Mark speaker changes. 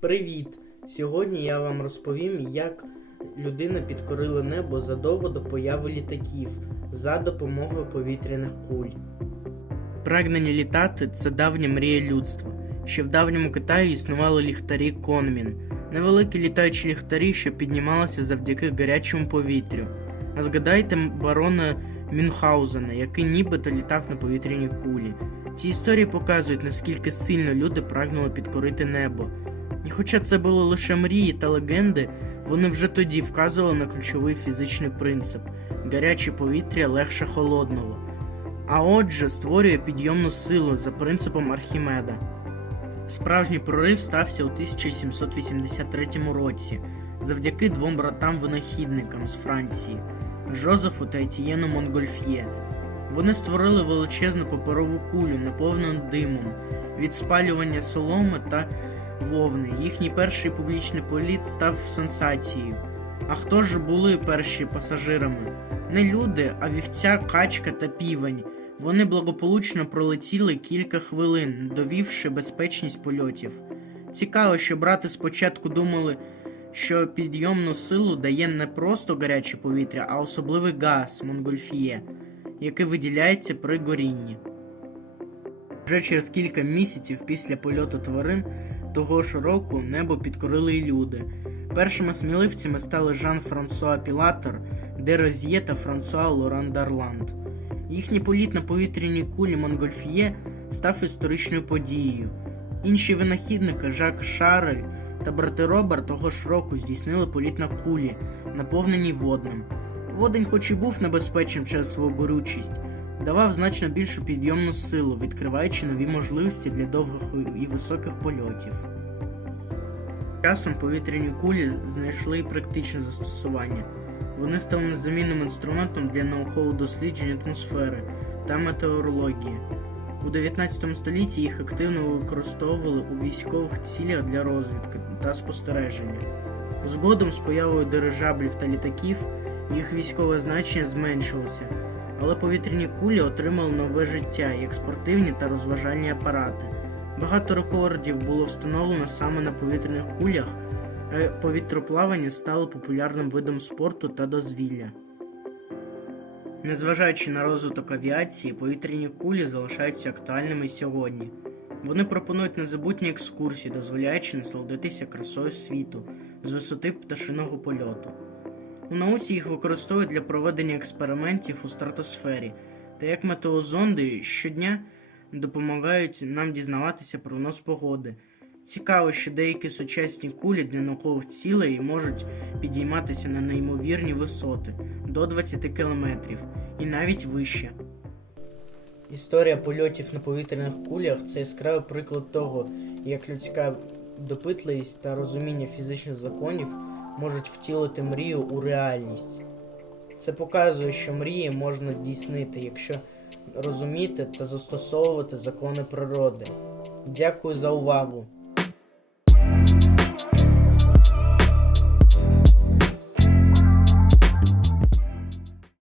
Speaker 1: Привіт! Сьогодні я вам розповім, як людина підкорила небо задовго до появи літаків за допомогою повітряних куль. Прагнення літати це давня мрія людства. Ще в давньому Китаї існували ліхтарі Конмін, невеликі літаючі ліхтарі, що піднімалися завдяки гарячому повітрю. А згадайте барона Мюнхгаузена, який нібито літав на повітряній кулі. Ці історії показують, наскільки сильно люди прагнули підкорити небо. І хоча це були лише мрії та легенди, вони вже тоді вказували на ключовий фізичний принцип гаряче повітря легше холодного. А отже, створює підйомну силу за принципом Архімеда. Справжній прорив стався у 1783 році завдяки двом братам-винахідникам з Франції Жозефу та Етієну Монгольф'є. Вони створили величезну паперову кулю, наповнену димом від спалювання соломи та вовни. Їхній перший публічний політ став сенсацією. А хто ж були перші пасажирами? Не люди, а вівця, качка та півень. Вони благополучно пролетіли кілька хвилин, довівши безпечність польотів. Цікаво, що брати спочатку думали, що підйомну силу дає не просто гаряче повітря, а особливий газ Монгольфіє, який виділяється при горінні. Вже через кілька місяців після польоту тварин того ж року небо підкорили і люди. Першими сміливцями стали Жан-Франсуа Пілатер, де Роз'є та Франсуа Лоран Дарланд. Їхній політ на повітряній кулі Монгольф'є став історичною подією. Інші винахідники Жак Шарель та брати Робер того ж року здійснили політ на кулі, наповненій водним. Водень, хоч і був небезпечним через свою горючість, давав значно більшу підйомну силу, відкриваючи нові можливості для довгих і високих польотів. Часом повітряні кулі знайшли практичне застосування. Вони стали незамінним інструментом для наукового дослідження атмосфери та метеорології. У 19 столітті їх активно використовували у військових цілях для розвідки та спостереження. Згодом з появою дирижаблів та літаків їх військове значення зменшилося, але повітряні кулі отримали нове життя як спортивні та розважальні апарати. Багато рекордів було встановлено саме на повітряних кулях, а повітроплавання стало популярним видом спорту та дозвілля. Незважаючи на розвиток авіації, повітряні кулі залишаються актуальними й сьогодні. Вони пропонують незабутні екскурсії, дозволяючи насолодитися красою світу з висоти пташиного польоту. У науці їх використовують для проведення експериментів у стратосфері та як метеозонди щодня допомагають нам дізнаватися про нос погоди. Цікаво, що деякі сучасні кулі для наукових цілей можуть підійматися на неймовірні висоти до 20 км і навіть вище. Історія польотів на повітряних кулях це яскравий приклад того, як людська допитливість та розуміння фізичних законів можуть втілити мрію у реальність. Це показує, що мрії можна здійснити, якщо розуміти та застосовувати закони природи. Дякую за увагу!